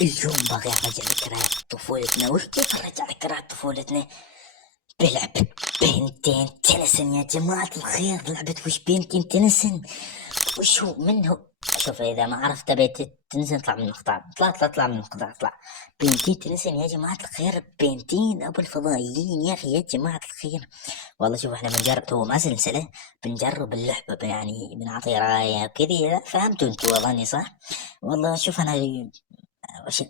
اليوم باغي ارجع ذكريات طفولتنا. وش كيف نرجع ذكريات طفولتنا؟ بلعبة بنتين تنسن يا جماعة الخير. لعبة وش بنتين تنسن؟ وش هو منه؟ شوف، اذا ما عرفت بيت تنسن اطلع من المقطع. اطلع من المقطع، اطلع. بنتين تنسن يا جماعة الخير، بنتين ابو الفضائيين يا اخي يا جماعة الخير. والله شوف، احنا بنجرب، هو ما سلسلة، بنجرب اللعبة يعني بنعطي راية كذي. فهمتوا انتوا اظني صح؟ والله شوف انا وش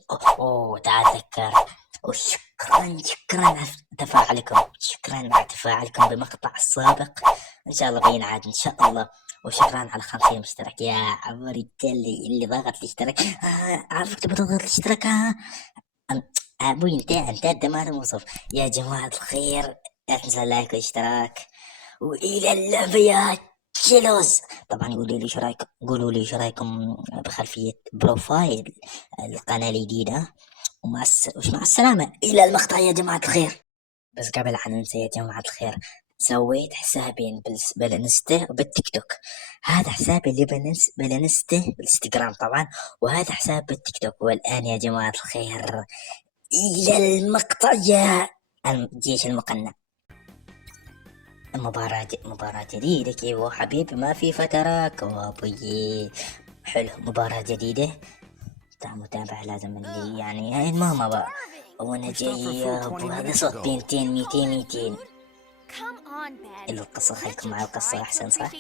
تعال تذكرت. وشكرا على تفاعلكم، شكرا على تفاعلكم بمقطع السابق. ان شاء الله بينعاد ان شاء الله. وشكرا على 50 مشترك يا عمري اللي ضغط الاشتراك. عارفك تبي تضغط الاشتراك. ابوي انت ما توصف يا جماعة الخير. لا تنسى اللايك والاشتراك، والى اللعبة يا جلوز. طبعا قولوا لي ايش رايكم بخلفية بروفايل القناة الجديدة. وش مع السلامة إلى المقطع يا جماعة الخير. بس قبل أن ننسى يا جماعة الخير، سويت حسابين بالانستا وبالتيك توك. هذا حسابي اللي بالانستا بالانستغرام طبعا، وهذا حساب بالتيك توك. والآن يا جماعة الخير إلى المقطع يا الجيش المقنع. مباراة جديدة كيفو حبيبي، ما في فترة كوابوي. حلو، مباراة جديدة. متابعة لازم اللي يعني هاي الماما بقى. وانا جاي يا ابو هذا صوت 200 200 200. القصة خليكم مع القصة احسن صح؟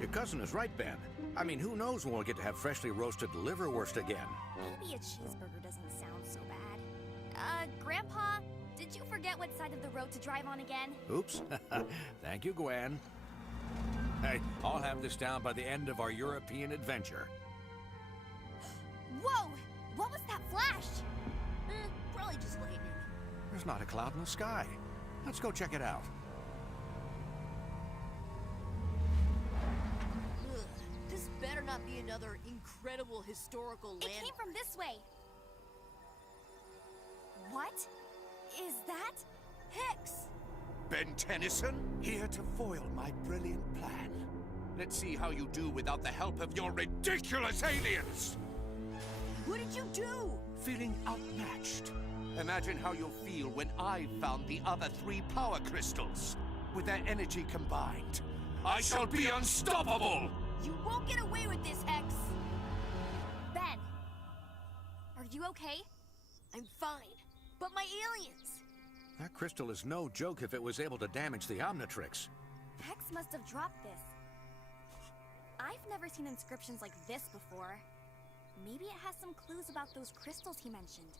Your cousin is right, Ben. I mean, who knows when we'll get to have freshly roasted liverwurst again. Maybe a cheeseburger doesn't sound so bad. Grandpa, did you forget what side of the road to drive on again? Oops. Thank you, Gwen. Hey, I'll have this down by the end of our European adventure. Whoa! What was that flash? Probably just lightning. There's not a cloud in the sky. Let's go check it out. This better not be another incredible historical It land. came from this way. What is that? Hex! Ben Tennyson, here to foil my brilliant plan. Let's see how you do without the help of your ridiculous aliens! What did you do? Feeling outmatched. Imagine how you'll feel when I've found the other 3 power crystals. With their energy combined, I shall be unstoppable! You won't get away with this, Hex! Ben, are you okay? I'm fine. But my aliens! That crystal is no joke if it was able to damage the Omnitrix. Hex must have dropped this. I've never seen inscriptions like this before. Maybe it has some clues about those crystals he mentioned.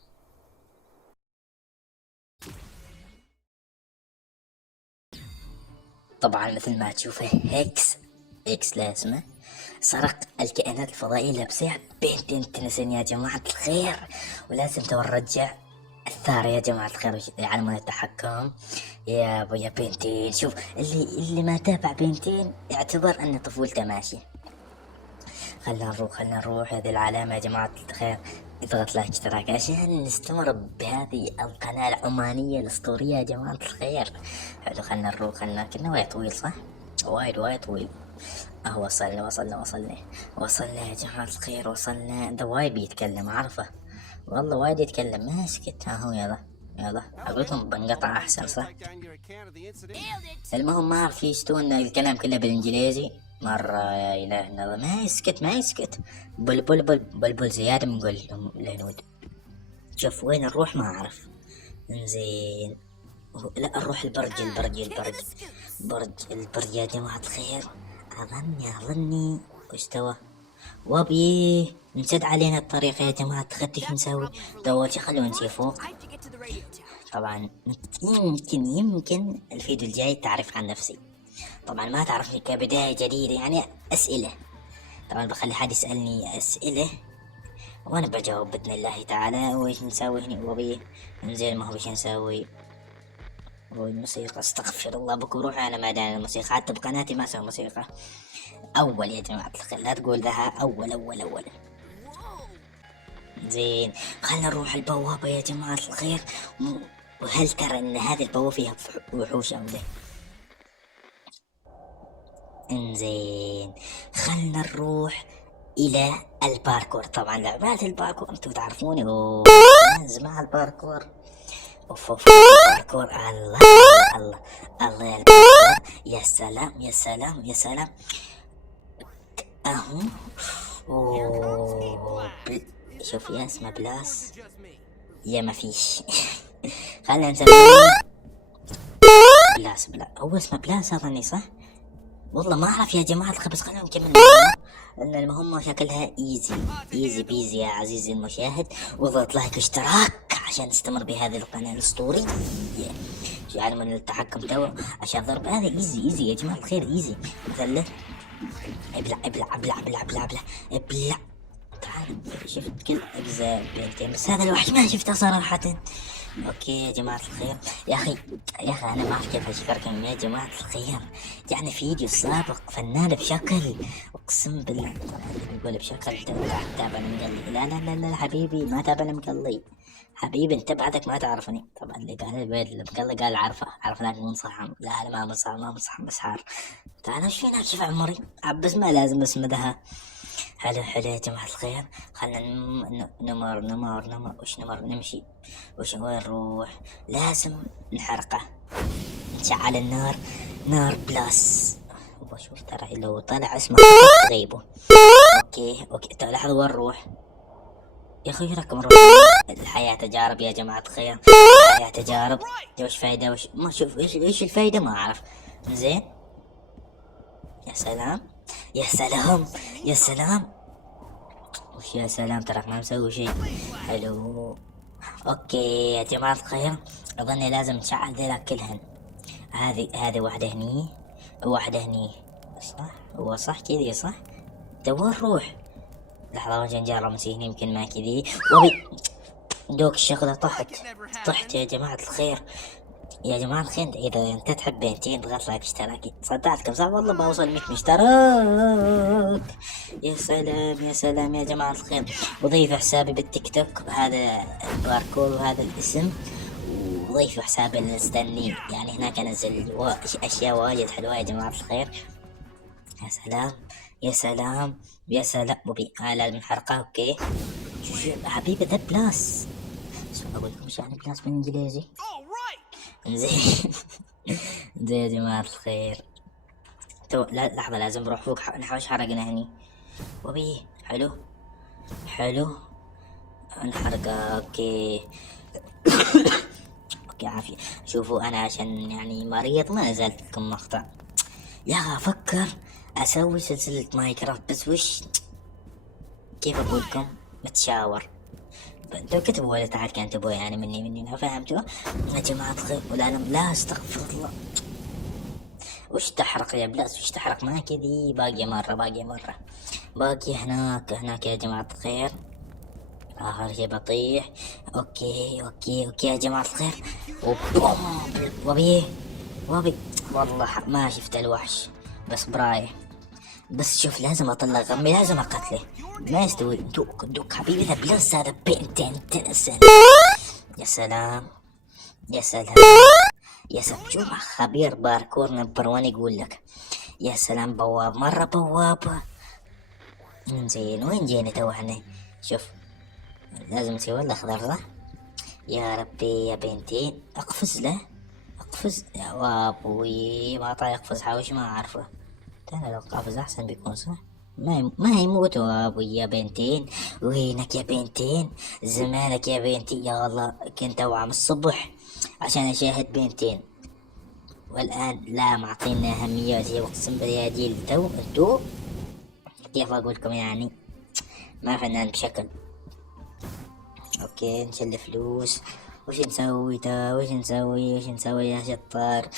طبعا مثل ما تشوفه اكس لازمه سرق الكائنات الفضائية اللي بسيح بنتين تنسن يا جماعة الخير. ولازم تو نرجع الثار يا جماعة الخير يعلمون التحكم يا ابو يا بنتين. شوف اللي ما تابع بنتين يعتبر ان طفولته ماشي. خلنا نروح هذه العلامة يا جماعة الخير. اضغط لايك اشتراك عشان نستمر بهذه القناة العمانية الاسطورية يا جماعة الخير. حلو، خلنا نروح. كنا وايد طويل صح؟ وايد طويل. وصلنا يا جماعة الخير، وصلنا. ذا وايد بيتكلم عارفه، والله وايد يتكلم. ما سكت. هو يلا اقولكم بنقطع احسن صح؟ المهم ما اعرف يستون الكلام كله بالانجليزي مرة. يا اله الا الله، ما يسكت. بلبل زيادة بنقول لهم الهنود. شوف وين نروح ما اعرف. انزين، لا نروح البرج يا جماعة الخير. اظني مستوى وابي نسد علينا الطريق يا جماعة الخير. ايش نسوي؟ اول شي خلونا نمشي فوق. طبعا يمكن الفيديو الجاي تعرف عن نفسي. طبعا ما تعرفني كبداية جديدة يعني اسئلة. طبعا بخلي حد يسألني اسئلة وانا بجاوب باذن الله تعالى. وايش نسوي هنا وابي ننزل؟ ما هو ايش نسوي؟ والموسيقى استغفر الله بك وروح. انا ما داني الموسيقى، حتى بقناتي ما اسوي موسيقى. اول يا جماعة الخير لا تقول ذا اول. زين، خلنا نروح البوابة يا جماعة الخير. وهل ترى ان هذه البوابة فيها وحوش او لا؟ انزين خلنا نروح إلى الباركور. طبعا لعبات الباركور انتم تعرفوني، مع الباركور. اوف اوف الباركور، الله الله الله يا الباركور، يا سلام يا سلام يا سلام. اهو شوف يا اسمه بلاس يا ما فيش. خلينا نسميه بلاس. هو اسمه بلاس اظني صح؟ والله ما اعرف يا جماعة الخبز. خلينا نكمل المهمة، ان المهمة شكلها ايزي بيزي يا عزيزي المشاهد. واضغط لايك واشتراك عشان تستمر بهذه القناة الاسطورية. جعل من التحكم تو عشان ضرب هذا ايزي يا جماعة الخير، ايزي. مثلا ابلع ابلع ابلع ابلع ابلع ابلع ابلع. تعال شفت كل اجزاء بنتين، بس هذا الوحش ما شفته صراحة. اوكي يا جماعة الخير، يا اخي انا ما اعرف كيف اشكركم يا جماعة الخير. يعني في فيديو سابق فنان بشكل، اقسم بالله يقول بشكل تابع مقلي. لا حبيبي ما تابع مقلي، حبيبي انت بعدك ما تعرفني. طبعا اللي قال المقلي قال عرفناك مو صح. لا ما مصح مسحار. تعال ايش فينا كيف عمري بس ما لازم اسمه ذا. حلو يا جماعة الخير. خلنا نمر وش نمشي وش وين نروح. لازم نحرقه، نشعل النار، نار بلاس. وشوف ترى لو طلع اسمه تغيبه. اوكي لحظة وين نروح يا اخي؟ رقم الحياة تجارب يا جماعة الخير، الحياة تجارب. وش فايدة وش ما شوف ايش الفايدة ما اعرف. زين يا سلام يا سلام يا سلام. وش يا سلام تراك ما مسوي شيء. حلو اوكي يا جماعة الخير، اظني لازم نشعل ذيلا كلهن. هذه واحدة هني وواحدة هني صح؟ هو صح كذي صح؟ تو نروح. لحظة وجه نجرب نسيه يمكن ما كذي. دوك الشغلة طحت يا جماعة الخير. يا جماعة الخير إذا أنت تحب بنتين اضغط لايك اشتراك. صدقتكم صح والله بوصل 100 مشترك. يا سلام يا جماعة الخير. وضيفوا حسابي بالتيك توك، هذا الباركور وهذا الاسم. وضيفوا حسابي اللي استني، يعني هناك انزل اشياء واجد حلوة يا جماعة الخير. يا سلام بوبي. لازم نحرقه. اوكي حبيبي ذا بلاس. اقول لكم ايش يعني بلاس بالانجليزي. زين زين يا جماعة الخير. لا لحظة لازم نروح فوق نحوش حرقنا هني. وبي حلو نحرقه. اوكي اوكي عافية. شوفوا انا عشان يعني مريض ما نزلت لكم مقطع. يا افكر اسوي سلسلة ماينكرافت، بس وش كيف اقولكم متشاور. انتوا كتبوا ولا تعال كان تبوا يعني مني ما فهمتوا يا جماعة الخير. ولا انا لا استغفر الله. وش تحرق يا بلاس وش تحرق ما كذي. باقي مرة باقي هناك يا جماعة الخير. اخر شي بطيح. اوكي يا جماعة الخير. وبي والله ما شفت الوحش بس برايه. بس شوف لازم اطلع غمي، لازم اقتله ما يستوي. دوك حبيبي ذا بلس هذا بنتين تنسن. يا سلام شوف خبير باركور نمبر 1 يقول لك. يا سلام بواب مرة بواب. زين وين جينا تو احنا؟ شوف لازم نسوي ولا اخضر صح؟ يا ربي يا بنتين اقفز يا وابوي. ما طايق اقفز حاوش ما اعرفه. ترى لو قافز احسن بيكون صح. ما يموتوا ابوي يا بنتين. وينك يا بنتين زمانك يا بنتين. يا الله كنت اوعى من الصبح عشان اشاهد بنتين والان لا معطينا اهمية زي اقسم بالله. جيل تو انتو كيف اقولكم يعني ما فنان بشكل. اوكي نشيل فلوس. وش نسوي يا شطار؟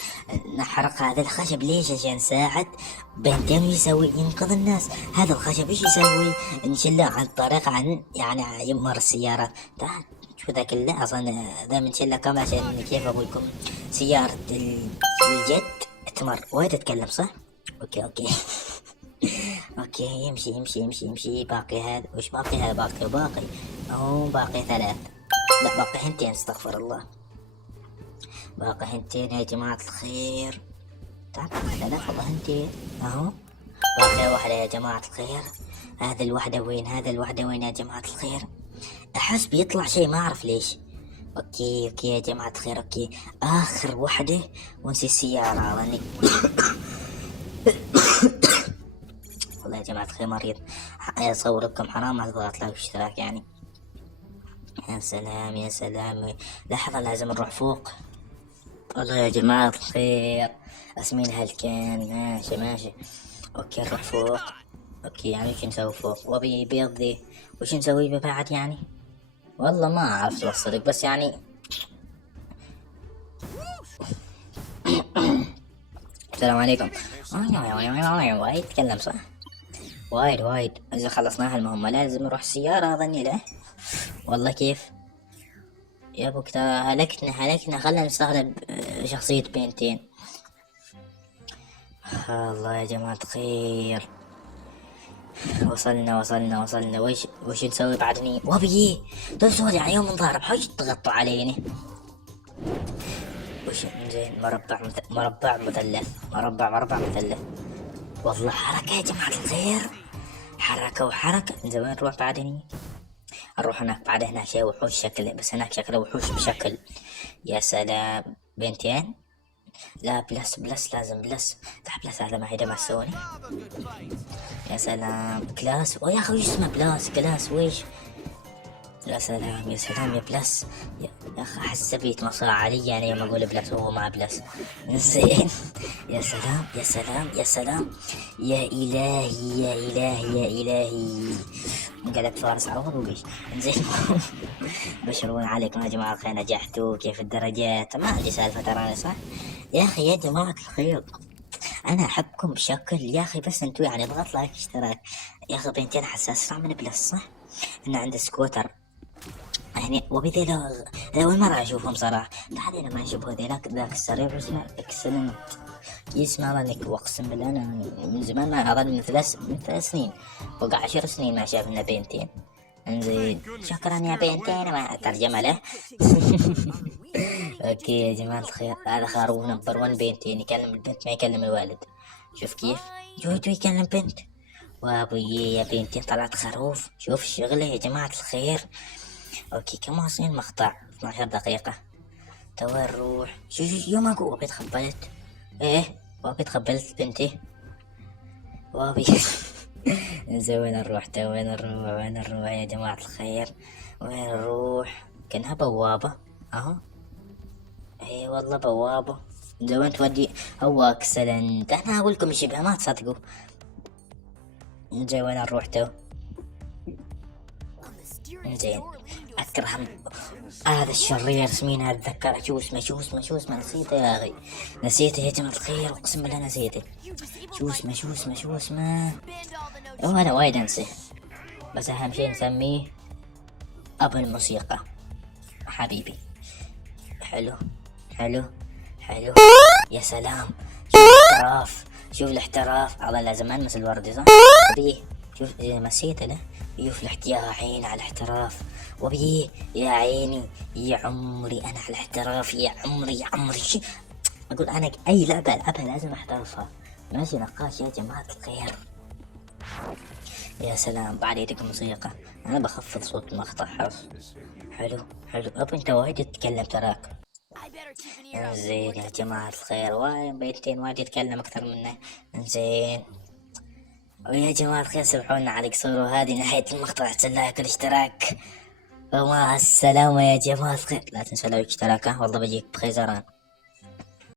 نحرق هذا الخشب ليش؟ عشان نساعد بنتين يسوي ينقذ الناس. هذا الخشب ايش يسوي؟ نشيله عن طريق يعني يمر السيارات. تعال شو ذا كله اصلا ذا بنشيله كم عشان كيف اقولكم سيارة الجد تمر. وايد تتكلم صح؟ اوكي اوكي يمشي. باقي هذا وش باقي؟ هذا باقي اهو باقي 3. لا باقي هنتين استغفر الله. باقي هنتين يا جماعة الخير. تعال 3 والله هنتين اهو. باقي واحدة يا جماعة الخير. هذا الوحدة وين؟ هذا الوحدة وين يا جماعة الخير؟ احس بيطلع شيء ما اعرف ليش. اوكي يا جماعة الخير، اوكي اخر وحدة ونسي السيارة ظني. والله يا جماعة الخير مريض، اصور لكم حرام ما تضغط لايك واشتراك يعني. يا سلام يا سلام، لحظة لازم نروح فوق. والله يا جماعة الخير اسمين هالكان، ماشي. اوكي نروح فوق. اوكي يعني وش نسوي فوق؟ وابي بيض ذي وش نسوي به بعد يعني؟ والله ما اعرف توصلك بس يعني. السلام عليكم. وايد يتكلم صح؟ وايد اذا خلصنا هالمهمة لازم نروح سيارة اظني له. والله كيف يا ابو هلكنا خلنا نستخدم شخصية بنتين. الله يا جماعة الخير، وصلنا. وش نسوي بعدني؟ وابي دول يعني يوم نضارب حاج تغطوا علينا. وش زين؟ مربع مثلث. والله حركة يا جماعة الخير، حركة. زين وين نروح بعدني؟ نروح هناك بعد، هناك شيء وحوش شكله، بس هناك شكله وحوش بشكل. يا سلام بنتين. لا بلس لازم بلس. لا بلس هذا ما هي ما تسووني. يا سلام كلاس. ويا اخي وش اسمه كلاس ويش؟ يا سلام يا بلس. يا اخي احس بيت مصاع علي يعني يوم اقول بلس وهو ما بلس. زين. يا سلام. يا الهي انقلبت فارس عوض وقش. زين. بشرون عليكم يا جماعة الخير، نجحتوا كيف الدرجات؟ ما عندي سالفة تراني صح؟ يا اخي يا جماعة الخير انا احبكم بشكل يا اخي، بس انتوا يعني اضغط لايك اشتراك. يا اخي بنتين حساس اسرع من بلس صح؟ انه عنده سكوتر يعني، وبذي اول مرة اشوفهم صراحة. بعدين ما اشوف ذاك السريع بس اكسلنت يسمع ظنك، واقسم بالله انا من زمان ما اظن من 3 سنين وقع 10 سنين ما شاف لنا بنتين. انزين شكرا يا بنتين ما ترجمة له. اوكي يا جماعة الخير، هذا خروف نمبر 1 بنتين، يكلم البنت ما يكلم الوالد. شوف كيف جوجو يكلم بنت. وابوي يا بنتين طلعت خروف. شوف الشغلة يا جماعة الخير. اوكي كم واصلين مقطع؟ 12 دقيقة. تو نروح شوف يوم اقول وابي تقبلت. وابي تقبلت بنتي وابي. زين وين نروح يا جماعة الخير؟ وين نروح؟ كانها بوابة اهو. اي والله بوابة. زين وين تودي؟ هو اكسلنت، انا اقول لكم شبه ما تصدقوا. زين وين نروح تو؟ زين اكره هذا الشرير اسمين اتذكر شو اسمه نسيته يا اخي، نسيته يا جماعة الخير اقسم بالله نسيته. شو اسمه وانا وايد انسى، بس اهم شيء نسميه ابو الموسيقى حبيبي. حلو. يا سلام شوف الاحتراف. الله لازم المس الوردي صح؟ شوف اذا مسيته له يفلح. يا عيني على الاحتراف. وبيه يا عيني يا عمري انا على الاحتراف. يا عمري شي اقول انا اي لعبة العبها لازم احترفها. ماشي نقاش يا جماعة الخير. يا سلام بعد يدك موسيقى. انا بخفض صوت المقطع حرف. حلو ابو انت وايد تتكلم تراك. زين يا جماعة الخير بنتين وايد يتكلم اكثر منه. زين ويا جماعة الخير سبحونا على قصور، وهذه نهاية المقطع. لايك والاشتراك ومع السلامة يا جماعة الخير. لا تنسوا لايك والاشتراك والله بجيك بخيزران.